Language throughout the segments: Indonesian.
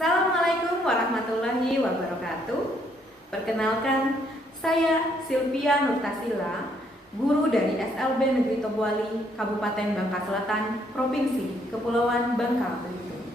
Assalamualaikum warahmatullahi wabarakatuh. Perkenalkan, saya Sylvia Nurtasila, guru dari SLB Negeri Tobuali, Kabupaten Bangka Selatan, Provinsi Kepulauan Bangka Belitung.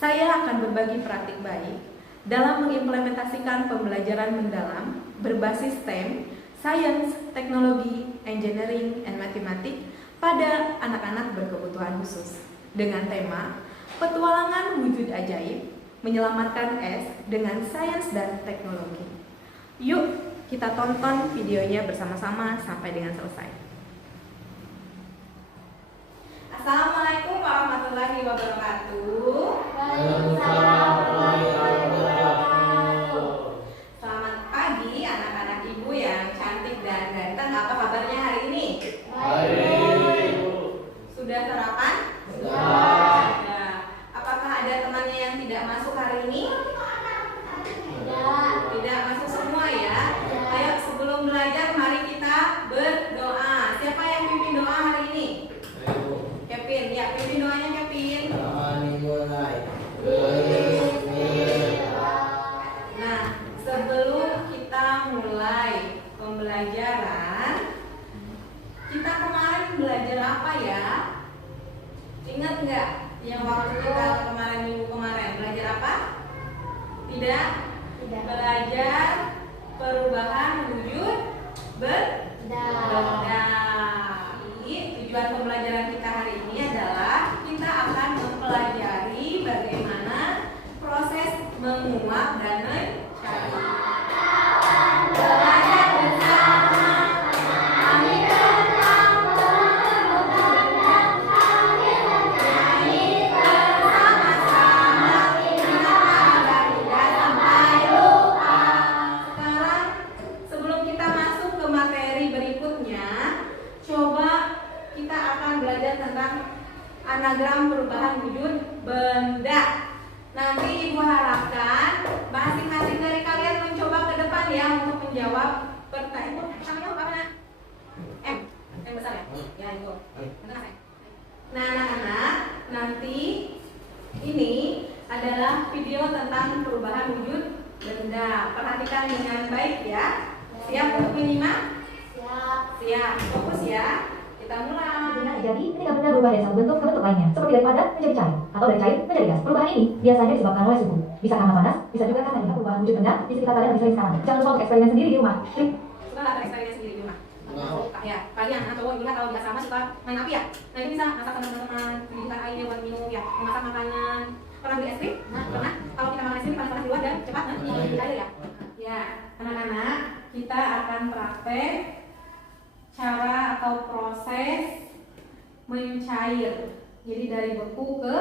Saya akan berbagi praktik baik dalam mengimplementasikan pembelajaran mendalam berbasis STEM, Science, Teknologi, Engineering, and Mathematics pada anak-anak berkebutuhan khusus dengan tema Petualangan Wujud Ajaib Menyelamatkan Es dengan Sains dan Teknologi. Yuk kita tonton videonya bersama-sama sampai dengan selesai. Assalamualaikum warahmatullahi wabarakatuh. Selamat pagi anak-anak ibu yang cantik dan ganteng. Apa kabarnya hari ini? Baik. Sudah sarapan? Sudah. Ada temannya yang tidak masuk hari ini? Tidak masuk semua ya. Ayo sebelum belajar mari kita berdoa. Siapa yang pimpin doa hari ini? Kevin, ya pimpin doanya Kevin. Nah, sebelum kita mulai pembelajaran, kita kemarin belajar apa ya? Ingat nggak? Yang waktu kita kemarin minggu kemarin belajar apa? Tidak. Belajar perubahan wujud benda. Tujuan pembelajaran kita hari ini adalah kita akan mempelajari bagaimana proses menguap dan mencari. Belajar bersama. Anagram perubahan wujud benda. Nanti ibu harapkan masing-masing dari kalian mencoba ke depan ya untuk menjawab pertanyaan. Namanya apa nak? M besar ya? Ya itu. Nah anak-anak, nanti ini adalah video tentang perubahan wujud benda. Perhatikan dengan baik ya. Siap untuk menyimak? Siap. Fokus ya. Kita mulai. Jadi, ketika benda berubah dari satu bentuk ke bentuk lainnya, seperti dari padat menjadi cair, atau dari cair menjadi gas. Perubahan ini biasanya disebabkan oleh suhu. Bisa karena panas, bisa juga karena lihat perubahan wujud benda di sekitar kalian lebih sering sekarang. Jangan lupa untuk eksperimen sendiri di rumah. Suka nggak eksperimen sendiri di rumah? Suka ya. Kalian anak cowok juga kalau di asrama suka main api ya? Nah ini bisa masak sama teman-teman, bikinkan air buat minum ya, memasak makanan. Pernah beli es krim? Pernah. Kalau kita makan es krim panas-panas di luar dan cepat nanti di air ya. Ya, anak-anak, kita akan praktek cara atau proses mencair. Jadi dari beku ke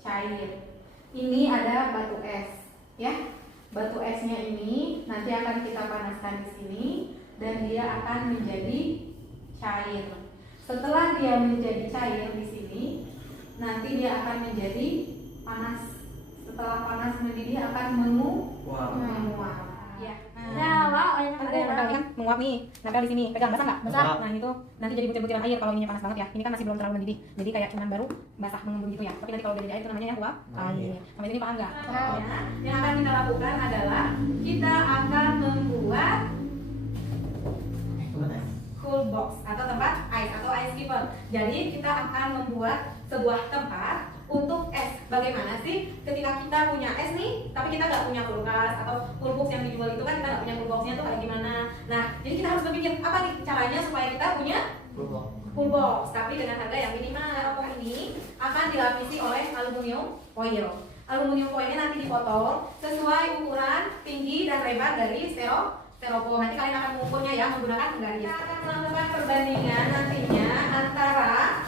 cair. Ini ada batu es, ya. Batu esnya ini nanti akan kita panaskan di sini dan dia akan menjadi cair. Setelah dia menjadi cair di sini, nanti dia akan menjadi panas. Setelah panas mendidih akan menguap. Ya. Nah, Ada yang nempel kan, menguap nih, nempel di sini, pegang basah nggak? Basah. Nah itu nanti jadi butir-butiran air kalau ininya panas banget ya. Ini kan masih belum terlalu mendidih, jadi kayak cuman baru basah mengembun gitu ya. Tapi nanti kalau udah jadi air itu namanya uap air. Sampai sini paham nggak? Ya. Yang akan kita lakukan adalah kita akan membuat cool box atau tempat ice atau ice keeper. Jadi kita akan membuat sebuah tempat untuk es. Bagaimana sih ketika kita punya es nih, tapi kita nggak punya kulkas atau coolbox yang dijual itu kan kita nggak punya coolboxnya tuh kayak gimana. Nah, jadi kita harus berpikir apa nih caranya supaya kita punya coolbox, tapi dengan harga yang minimal. Coolbox ini akan dilapisi oleh aluminium foil. Aluminium foilnya nanti dipotong sesuai ukuran tinggi dan lebar dari styrofoam. Nanti kalian akan mengukurnya ya menggunakan garis. Kita akan melakukan perbandingan nantinya antara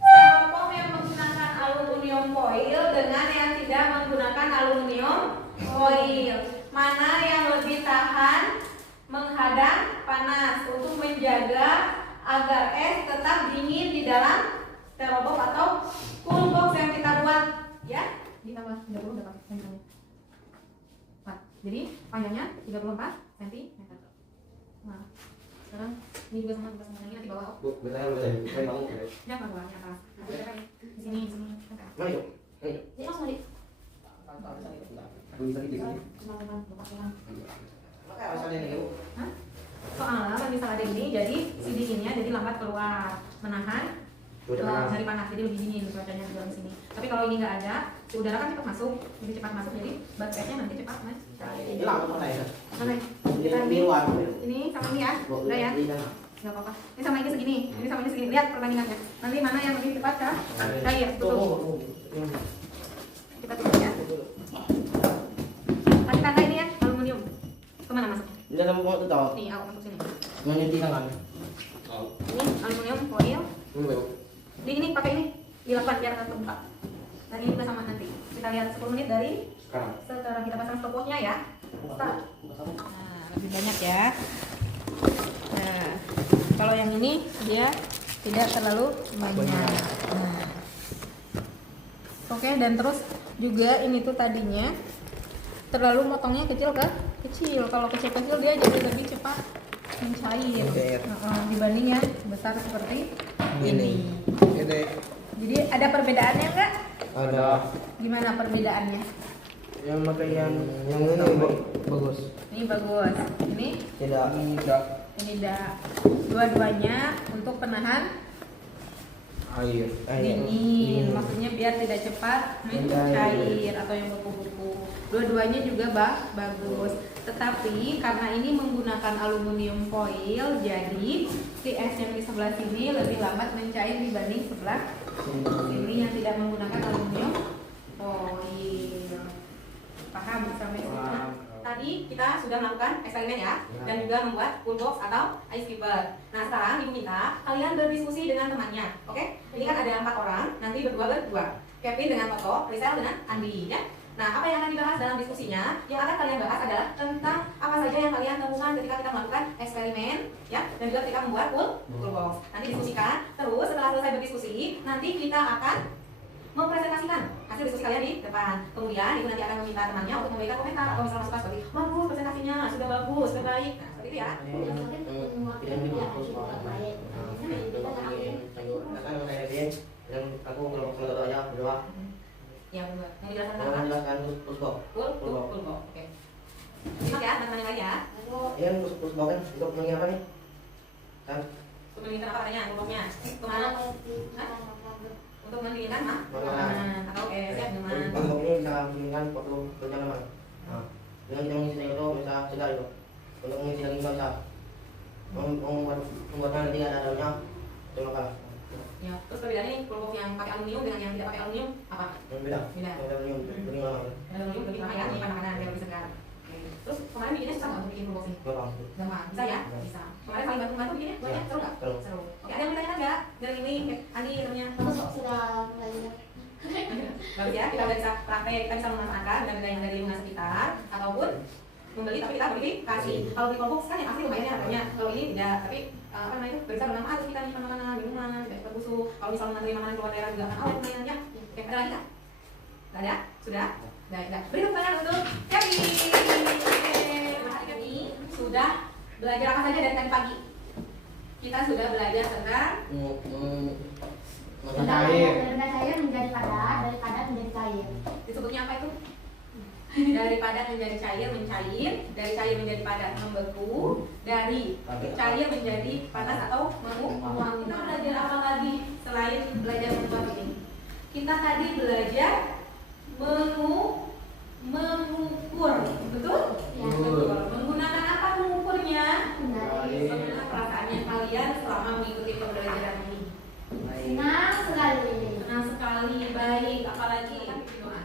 styrofoam yang menggunakan aluminium foil dengan yang tidak menggunakan aluminium foil. Mana yang lebih tahan menghadang panas untuk menjaga agar es tetap dingin di dalam styrofoam atau cool box yang kita buat ya. Ditambah 30 berapa cm? 4. Jadi panjangnya 34 cm. Nah, sekarang ini juga sama tugas lagi nanti bawa. Bu, bentar saya mau. Ya, bawahnya atas. Di sini, di sini. Mari, yuk. Ini langsung di. dari panas, jadi lebih dingin cuacanya di dalam sini. Tapi kalau ini nggak ada, si udara kan cepat masuk, lebih cepat masuk, jadi baterainya nanti cepat mas. Ini langsung mana ya? Mana? Ini luar. Ini sama ini ya, udah ya? Nggak apa-apa. Ini sama ini segini, ini sama ini segini. Lihat perbandingannya. Nanti mana yang lebih cepat kah? Cair, betul. Kita tutup ya. Kasih tanda ini ya, aluminium. Kemana masuknya? Ini dalam mau tuh tahu. Nih, aku masuk sini. Menyuti tangan. Ini aluminium foil. Di ini pakai ini, dilakukan biar terbuka. Dan ini udah sama nanti. Kita lihat 10 menit dari sekarang kita pasang stopwatchnya ya. Start. Nah, lebih banyak ya. Nah, kalau yang ini dia tidak terlalu banyak. Nah. Oke, dan terus juga ini tuh tadinya terlalu motongnya kecil ke kecil. Kalau kecil-kecil dia jadi lebih cepat mencair. Dibanding yang besar seperti ini. Jadi ada perbedaannya enggak? Ada. Gimana perbedaannya? Yang pakai yang ini bagus. Ini bagus. Ini Tidak. ini tidak. Dua-duanya untuk penahan Air. dingin. Maksudnya biar tidak cepat mencair atau yang beku-beku. Dua-duanya juga bagus. Tetapi karena ini menggunakan aluminium foil, jadi si es yang di sebelah sini lebih lambat mencair dibanding sebelah sini yang tidak menggunakan aluminium foil. Paham sampai sini? Tadi kita sudah melakukan eksperimen ya, dan juga membuat cool box atau ice keeper. Nah sekarang ibu minta kalian berdiskusi dengan temannya, oke? Ini kan ada 4 orang, nanti berdua. Kevin dengan Toto, Rizal dengan Andi ya. Nah, apa yang akan dibahas dalam diskusinya? Yang akan kalian bahas adalah tentang apa saja yang kalian temukan ketika kita melakukan eksperimen, ya, dan juga ketika membuat cool box. Nanti diskusikan. Terus setelah selesai berdiskusi, nanti kita akan mempresentasikan hasil diskusi kalian di depan. Kemudian ibu nanti akan meminta temannya untuk memberikan komentar atau misalnya masukan seperti bagus presentasinya, sudah bagus, sudah baik. Nah, seperti itu ya. Dan aku kalau aja berdua. Ya, benar. Yang dijelaskan Mau apa? menjelaskan pushbox. Cool box. Oke. Simak ya, teman-teman yang lain ya. Ini pushbox kan untuk mengenai apa nih? Kan? Untuk mendinginkan apa katanya? Cool-boxnya. Kemana? Hah? Untuk mendinginkan mah? Atau siap dengan Pushbox ini bisa mendinginkan waktu perjalanan. Nah, dengan kita mengisi itu bisa segar itu. Untuk mengisi lagi bisa. Membuatnya nanti ada dalamnya. Terima kasih. ya. Terus perbedaannya nih, cool box yang pakai aluminium dengan yang tidak pakai aluminium apa? Beda. Beda. Ada aluminium lebih lama. Yang aluminium lebih lama ya, nyimpan makanan biar lebih segar. Oke. Terus kemarin bikinnya susah nggak untuk bikin cool box ini? Gampang. Gampang, bisa ya? Bisa. Kemarin saling bantu-bantu bikinnya, buatnya seru nggak? Seru. Seru. Oke, ada yang mau ditanyakan nggak? Dari ini, Andi namanya. Bagus ya, kita udah bisa praktek, kita bisa memanfaatkan benda-benda yang ada di lingkungan sekitar ataupun membeli tapi kita modifikasi. Kalau beli cool box kan yang asli lumayan harganya. Kalau ini tidak, tapi apa namanya itu bisa bermanfaat kita nih makanan, minuman, tidak cepat busuk. Kalau misalnya mengantar makanan keluar daerah juga kan awet lumayan ya. Oke, ada lagi nggak? Nggak ada? Sudah? Udah. Beri tepuk tangan untuk Kevin. Hari ini sudah belajar apa saja dari tadi pagi? Kita sudah belajar tentang Daripada cair menjadi padat, dari padat menjadi cair. disebutnya apa itu? Dari padat menjadi cair, mencair, dari cair menjadi padat, membeku, dari cair menjadi panas atau menguap. Kita belajar apa lagi selain belajar membuat ini? Kita tadi belajar mengukur, betul? Ya. Betul. Menggunakan apa mengukurnya? Dari Bagaimana perasaannya kalian selama mengikuti pembelajaran ini? senang sekali. Senang sekali, baik. Apalagi doa.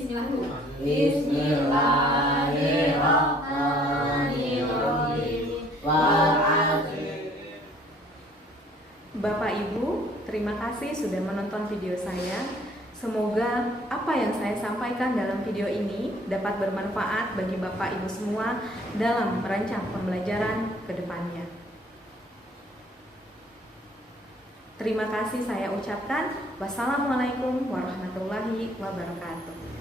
Bismillah dulu. Bapak Ibu, terima kasih sudah menonton video saya. Semoga apa yang saya sampaikan dalam video ini dapat bermanfaat bagi Bapak Ibu semua dalam merancang pembelajaran ke depannya. Terima kasih saya ucapkan. Wassalamualaikum warahmatullahi wabarakatuh.